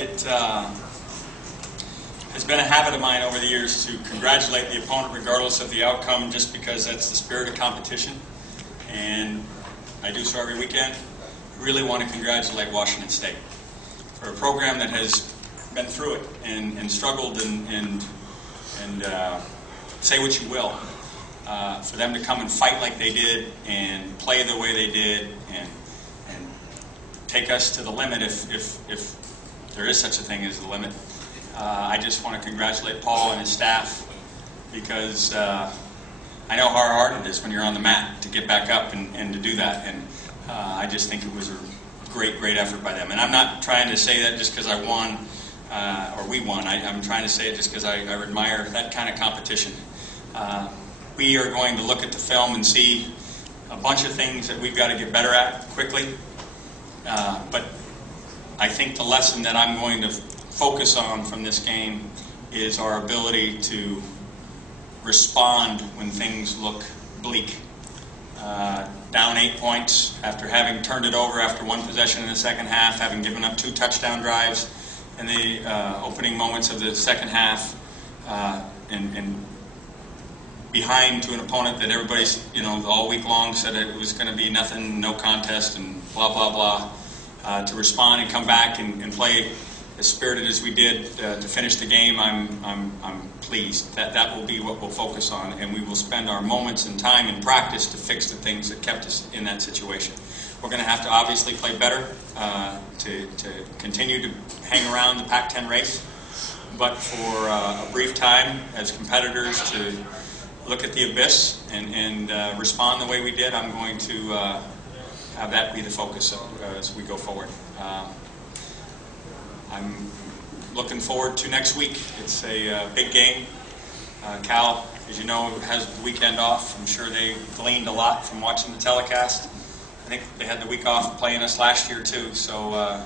It has been a habit of mine over the years to congratulate the opponent regardless of the outcome, just because that's the spirit of competition. And I do so every weekend. I really want to congratulate Washington State for a program that has been through it and struggled and say what you will. For them to come and fight like they did and play the way they did and take us to the limit, if there is such a thing as the limit. I just want to congratulate Paul and his staff, because I know how hard it is when you're on the mat to get back up and to do that. And I just think it was a great effort by them. And I'm not trying to say that just because I won or we won. I'm trying to say it just because I admire that kind of competition. We are going to look at the film and see a bunch of things that we've got to get better at quickly. But I think the lesson that I'm going to focus on from this game is our ability to respond when things look bleak. Down 8 points after having turned it over after one possession in the second half, having given up 2 touchdown drives in the opening moments of the second half, and behind to an opponent that everybody's, all week long said it was going to be nothing, no contest, and blah, blah, blah. To respond and come back and play as spirited as we did to finish the game, I'm pleased. That will be what we'll focus on, and we will spend our moments and time in practice to fix the things that kept us in that situation. We're going to have to obviously play better to continue to hang around the Pac-10 race, but for a brief time as competitors to look at the abyss and respond the way we did, I'm going to have that be the focus as we go forward. I'm looking forward to next week. It's a big game. Cal, as you know, has the weekend off. I'm sure they gleaned a lot from watching the telecast. I think they had the week off playing us last year too, so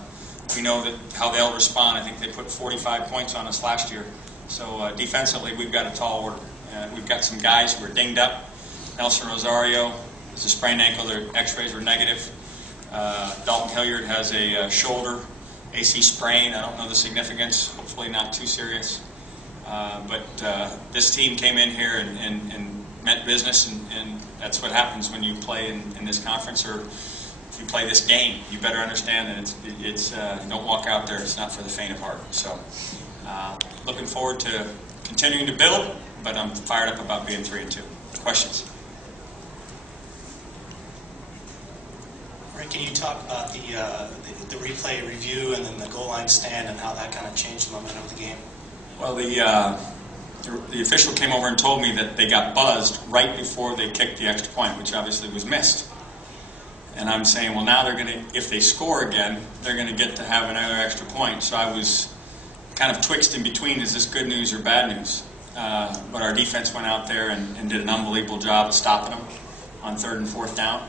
we know that how they'll respond. I think they put 45 points on us last year. So defensively, we've got a tall order. We've got some guys who are dinged up. Nelson Rosario has a sprained ankle. Their x-rays were negative. Dalton Hilliard has a shoulder AC sprain. I don't know the significance. Hopefully not too serious. But this team came in here and meant business, and that's what happens when you play in this conference, or if you play this game. You better understand that it's don't walk out there. It's not for the faint of heart. So looking forward to continuing to build, but I'm fired up about being 3-2. Questions? Rick, can you talk about the replay review and then the goal line stand and how that kind of changed the momentum of the game? Well, the official came over and told me that they got buzzed right before they kicked the extra point, which obviously was missed. And I'm saying, well, now they're going to, if they score again, they're going to get to have another extra point. So I was kind of twixt in between, is this good news or bad news? But our defense went out there and did an unbelievable job of stopping them on 3rd and 4th down.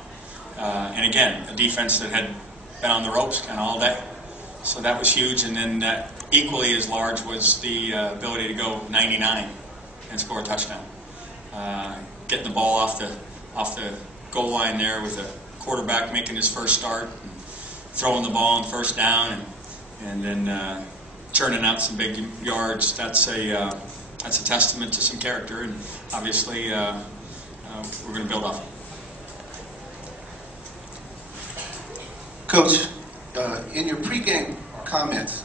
And again, a defense that had been on the ropes kind of all day. So that was huge. And then equally as large was the ability to go 99 and score a touchdown. Getting the ball off the goal line there with a quarterback making his first start, and throwing the ball on 1st down, and then churning out some big yards. That's a testament to some character, and obviously we're going to build off it. Coach, in your pregame comments.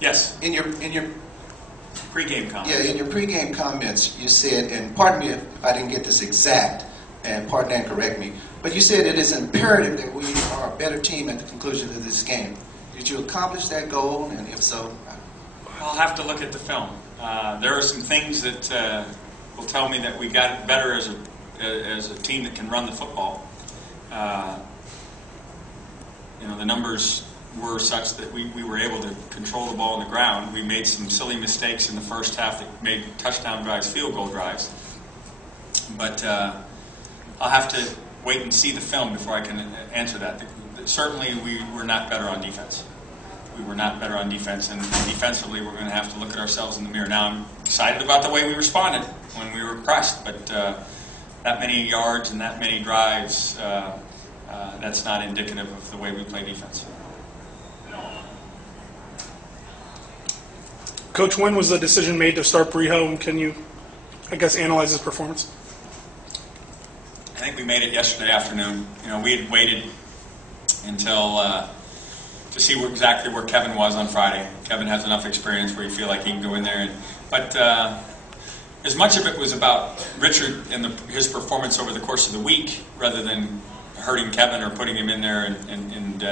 Yes. In your pregame comments. Yeah, in your pregame comments, you said, and pardon me if I didn't get this exact, and pardon and correct me, but you said it is imperative that we are a better team at the conclusion of this game. Did you accomplish that goal, and if so? I'll have to look at the film. There are some things that will tell me that we got better as a team that can run the football. The numbers were such that we were able to control the ball on the ground. We made some silly mistakes in the first half that made touchdown drives, field goal drives. But I'll have to wait and see the film before I can answer that. Certainly, we were not better on defense. We were not better on defense, and defensively, we're going to have to look at ourselves in the mirror. Now, I'm excited about the way we responded when we were pressed, but that many yards and that many drives, that's not indicative of the way we play defense. Coach, when was the decision made to start Brijo, and can you, I guess, analyze his performance? I think we made it yesterday afternoon. You know, we had waited until to see exactly where Kevin was on Friday. Kevin has enough experience where you feel like he can go in there. But as much of it was about Richard and his performance over the course of the week, rather than hurting Kevin or putting him in there and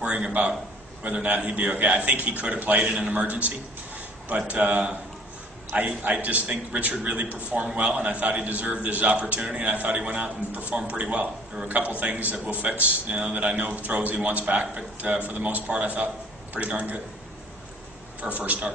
worrying about whether or not he'd be okay. I think he could have played in an emergency, but I just think Richard really performed well, and I thought he deserved his opportunity, and I thought he went out and performed pretty well. There were a couple things that we'll fix, that I know throws he wants back, but for the most part, I thought pretty darn good for a first start.